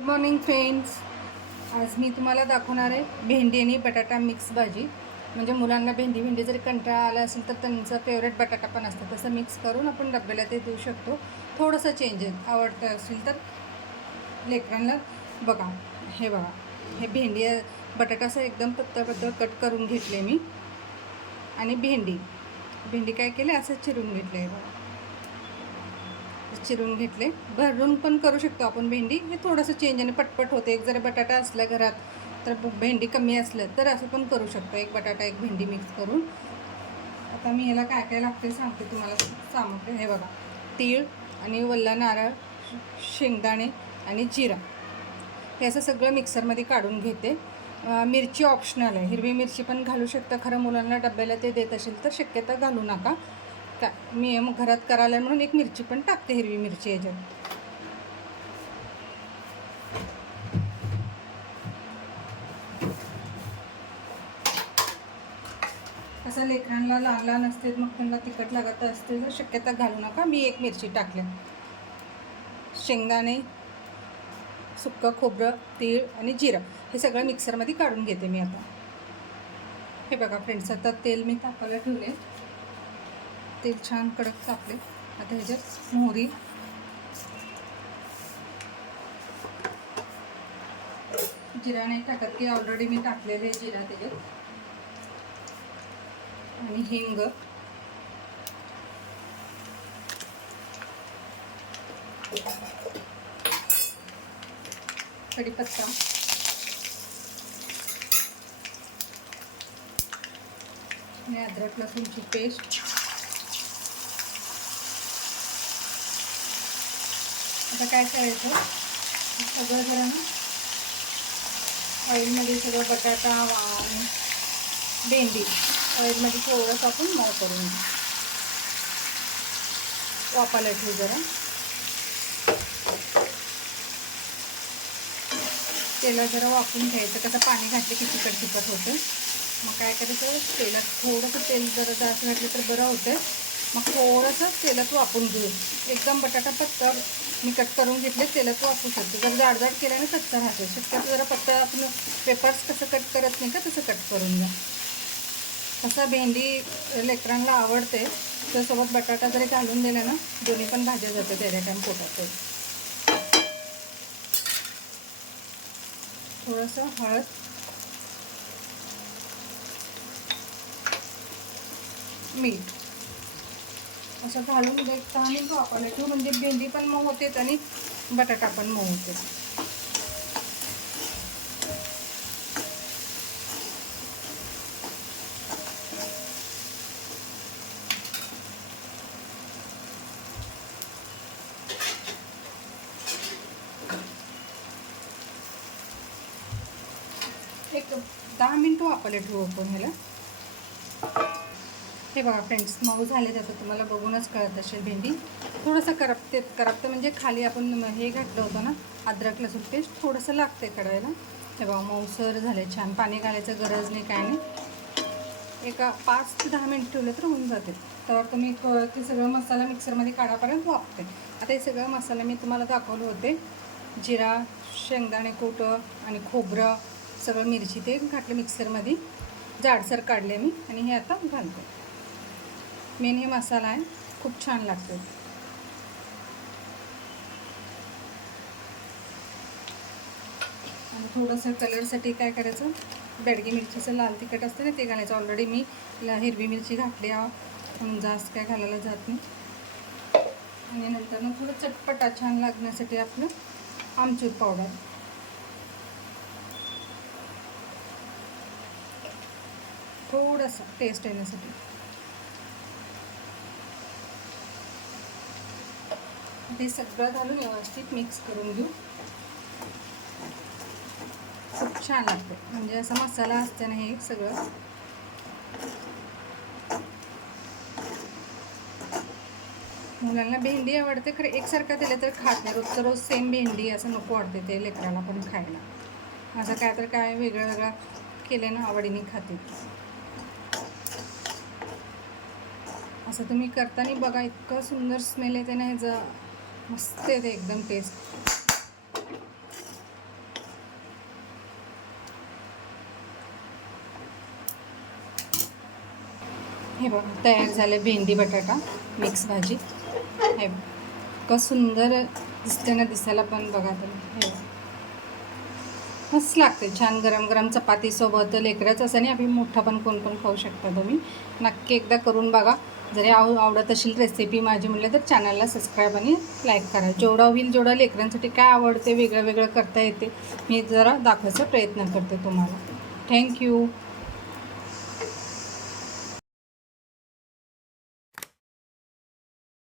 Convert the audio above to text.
Good morning friends. आज मी तुम्हाला दाखवणार आहे भेंडी आणि बटाटा मिक्स भाजी. म्हणजे मुलांना भेंडी जरी कंटाळा आला असेल तर त्यांचं फेवरेट बटाटा पण असतं, तसं मिक्स करून आपण डब्याला ते देऊ शकतो. थोडंसं चेंजेस आवडतं असेल तर लेकरांना. बघा हे बघा, हे भेंडी बटाटा असं एकदम पत्ता कट करून घेतले मी. आणि भेंडी काय केले, असं चिरून घेतले. बघा चिरून घेतले. भरून पण करू शकतो आपण भेंडी, हे थोडंसं चेंज आणि पटपट होते. एक जर बटाटा असला घरात तर भेंडी कमी असलं तर असं पण करू शकतो, एक बटाटा एक भेंडी मिक्स करून. आता मी याला काय काय लागते सांगते तुम्हाला सामग्री. हे बघा, तीळ आणि वल्ला नारळ, शेंगदाणे आणि जिरा, हे असं सगळं मिक्सरमध्ये काढून घेते. मिरची ऑप्शनल आहे, हिरवी मिरची पण घालू शकता. खरं मुलांना डब्याला ते देत असेल तर शक्यता घालू नका. का मी मग घरात करायला म्हणून एक मिरची पण टाकते, हिरवी मिरची याच्यात. असं लेकरांना लहान असते, मग त्यांना तिखट लागत असते तर शक्यता घालू नका. मी एक मिरची टाकले. शेंगदाणे, सुक्कं खोबरं, तीळ आणि जिरं हे सगळं मिक्सरमध्ये काढून घेते मी आता. हे बघा फ्रेंड्स, आता तेल मी तापायला ठेवले. तेल छान कडक तापले. आता ह्याच्यात मोहरी, जिरा नाही टाकत की ऑलरेडी मी टाकलेले जिरा त्याच्यात. आणि हिंग, कढीपत्ता, आणि अद्रक लसूणची पेस्ट. आता काय करायचं, सगळं जरा ना ऑइलमध्ये सगळं बटाटा आणि भेंडी ऑइलमध्ये थोडंसं आपण मऊ करून वाफायला ठेवू. जरा तेलात जरा वाफून घ्यायचं, कसं पाणी घातलं की तिखट होतं. मग काय करायचं, तेलात थोडंसं तेल जरा जास्त घातलं तर बरं होतं. मग थोडंसं तेलात वाफून घेऊ. एकदम बटाटा पत्ता मी कट करून घेतले, तेलात वाफू शकतो. जर जाडजाड केल्याने कच्चा राहते. शक्यतो जरा पत्ता आपण पेपर्स कसं कट करत नाही का, तसं कट करून घ्या. तसं भेंडी लेकरांना आवडते, त्यासोबत बटाटा जरी घालून दिला ना, दोन्ही पण भाज्या जातात त्याच्या टाईम पोटात. थोडंसं हळद, मीठ असं घालून 10 मिनिट वापरलं ठेवू, म्हणजे भेंडी पण मऊ होते आणि बटाटा पण मऊ होते. एक 10 मिनिट वापरले ठेवू आपण ह्याला. हे बघा फ्रेंड्स, मऊ झाले जातं, तुम्हाला बघूनच कळत असेल. भेंडी थोडंसं करपते म्हणजे खाली आपण हे घातलं होतं ना, अद्रक लसूण पेस्ट, थोडंसं लागते कढायला. हे बघा मऊसर झाले, छान. पाणी घालायचं गरज नाही, काय नाही. एका 5 ते 10 मिनिट ठेवलं तर होऊन जाते. तर तुम्ही ते सगळं मसाला मिक्सरमध्ये काढापर्यंत वापरते. आता हे सगळं मसाला मी तुम्हाला दाखवले होते. जिरा, शेंगदाणे कूट आणि खोबरं, सगळं मिरची ते घातलं मिक्सरमध्ये, जाडसर काढले मी. आणि हे आता घालते. मेन हे मसाला आहे, खूप छान लागतो. आणि थोडंसं कलरसाठी काय करायचं, बेडगी मिरचीचं लाल तिखट असतं ना, ते घालायचं. ऑलरेडी मी हिरवी मिरची घातली, जास्त काय घालायला जात नाही. आणि नंतर मग थोडं चटपटा छान लागण्यासाठी आपलं आमचूर पावडर, थोडंसं टेस्ट येण्यासाठी. ते सगळं घालून व्यवस्थित मिक्स करून घेऊ. खूप छान लागतं, म्हणजे असा मसाला असतं ना हे सगळं. मुलांना भेंडी आवडते, खरं एकसारखं दिलं तर खात नाही. रोजचं रोज सेम भेंडी असं नको वाटते ते लेकराला पण खायला. असं काय तर काय वेगळं केलं ना, आवडीने खाते. असं तुम्ही करताना बघा, इतकं सुंदर स्मेल येते ना ह्याचं, मस्त येते एकदम टेस्ट. हे बघा तयार झाले भेंडी बटाटा मिक्स भाजी. हे इतकं सुंदर दिसते ना, दिसायला पण बघा तुम्ही. हे मस्त लागते छान गरम गरम चपातीसोबत. लेकरच असं नाही, आम्ही मोठा पण कोण पण खाऊ शकता. तुम्ही नक्की एकदा करून बघा. जरी आवडत असेल रेसिपी माझी म्हटलं तर चॅनलला सबस्क्राईब आणि लाईक करा. जेवढा होईल जेवढा लेकरांसाठी काय आवडते वेगळं वेगळं करता येते मी जरा दाखवायचा प्रयत्न करते तुम्हाला. थँक्यू.